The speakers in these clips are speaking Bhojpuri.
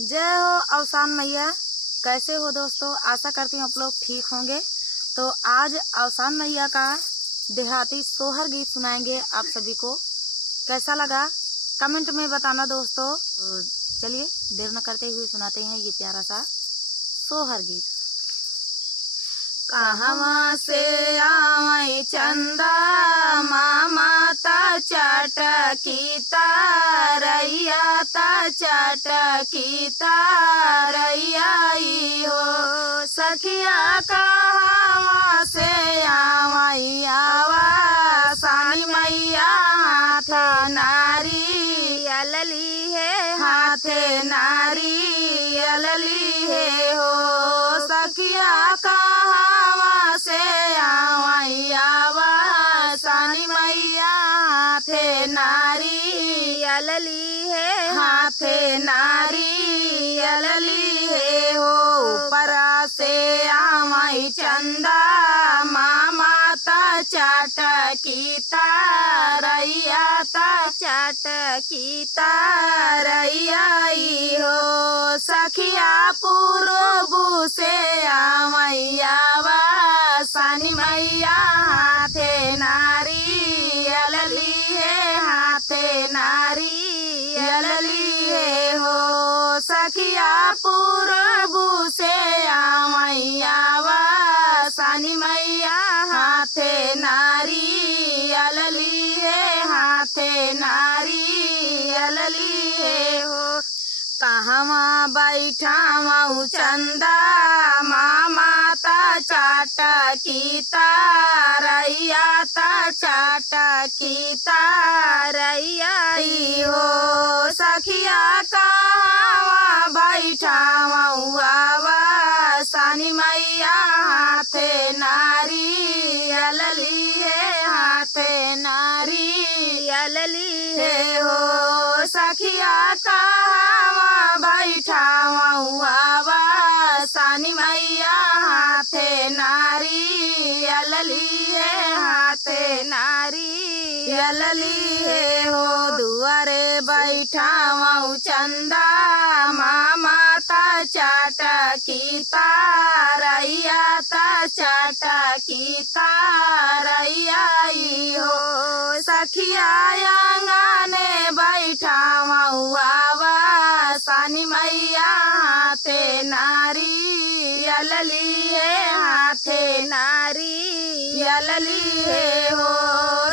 जय हो अवसान मैया। कैसे हो दोस्तों? आशा करती हूँ आप लोग ठीक होंगे। तो आज अवसान मैया का देहाती सोहर गीत सुनाएंगे आप सभी को। कैसा लगा कमेंट में बताना दोस्तों। तो चलिए देर न करते हुए सुनाते हैं ये प्यारा सा सोहर गीत। कहवा से आवै चंदा मामा ता चटकी तारैया ता चटकी तारैया हो सखिया कहवा से आवै आवा सानी मैया हाथ नारी अलली है, हाथे नारी अलली है हो सखिया कहवा से आवै आवा सानी मैया हाथे नारी अलली है, हाथे नारी अलली है हो ऊपरा से आवै चंदा मामा ता चटकी तारैया ता चटकी तारैया हो सखिया पूर्व से आवै आवा सानी मैया हाथे नारी अलली है, हाथे नारी अलली है हो सखिया पूर्व से आवै आवा सानी मैया हाथे नारी अलली है, हाथे नारी अलली है हो कहवा बैठावौ चंदा मामा ता चटकी तारैया ता चटकी तारैया हो सखिया कहवा बैठावौ आवा सानी मैया हाथे नारी अलली है, हाथे नारी अलली है हो सखिया कहवा बैठावौ आवा सानी मैया हाथे नारी अलली है, हाथे नारी अलली है हो दुआरे बैठावौ चंदा मामा ता चटकी तारैया ता चटकी तारैया हो सखिया आंगने बैठावौ आवा सानी मैया हाथे नारी अलली है, हाथे नारी अलली है हो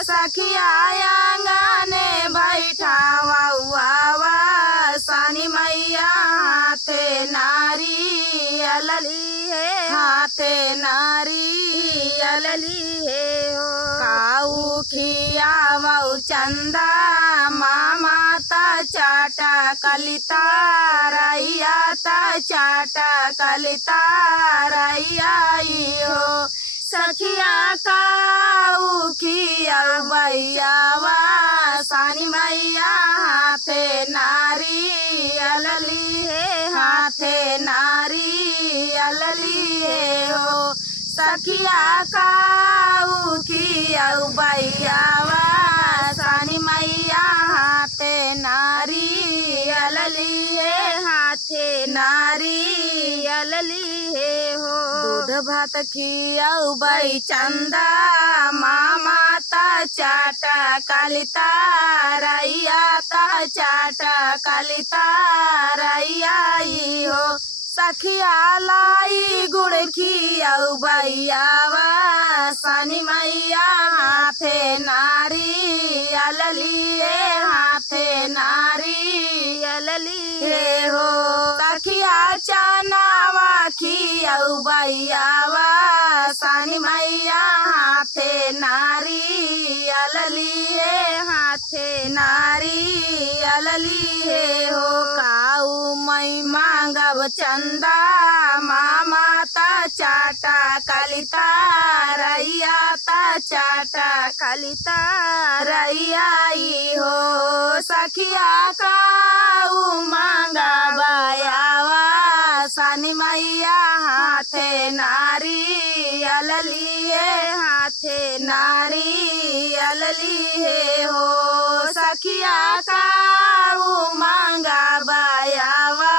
सखिया आंगने बैठावौ आवा सानी मैया हाथे नारी अलली है, हाथे नारी अलली है हो काऊ खियावौ चंदा मामा ता चटकी तारैया ता चटकी तारैया हो सखिया काऊ खियावै आवा सानी मैया हाथे नारी अलली है, हाथे नारी अलली है हो सखिया काऊ खियावै आवा सानी मैया हाथे नारी अलली है, हाथे नारी अलली है हो दूध भात खियावै चंदा मामा ता चटकी तारैया ता चटकी तारैया हो सखिया लाई गुड़ खियावै आवा सानी मैया हाथे नारी अलली है, हाथे नारी अलली है हो सखिया चनावा खियावै आवा सानी मैया हाथे नारी अलली है, हाथे नारी अलली है हो काऊ मैं मांगब चंदा मामा ता चटकी तारैया ता चटकी तारैया हो सखिया काऊ मांगबै आवा सानी मैया हाथे नारी अलली है, हाथे नारी अलली है हो सखिया काऊ मांगबै आवा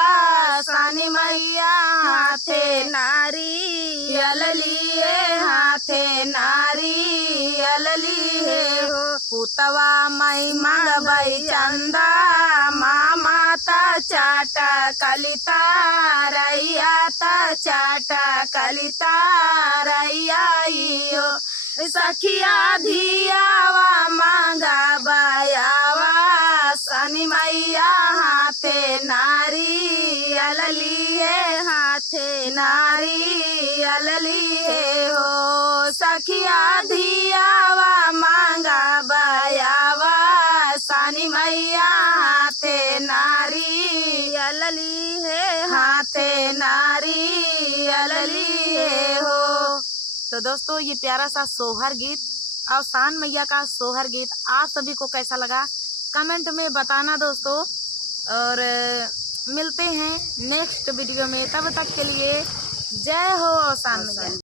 सानी मैया हाथे नारियल लिए, हाथे नारियल लिए हो। पुतवा मई मंगबई चंदा, मामा ता चाटा कलिता रैया ता चाटा कलिता रैया हो। सखिया धियावा मांगा बयावा, सानी मैया हाथे नारियल लिए, हाथे नारियल लिए हो। सखिया धियावा मांगा बयावा, सानी मैया हाथे नारियल लिए, हाथे नारियल लिए हो। तो दोस्तों ये प्यारा सा सोहर गीत, अवसान मैया का सोहर गीत आप सभी को कैसा लगा कमेंट में बताना दोस्तों। और मिलते हैं नेक्स्ट वीडियो में, तब तक के लिए जय हो अवसान मैया।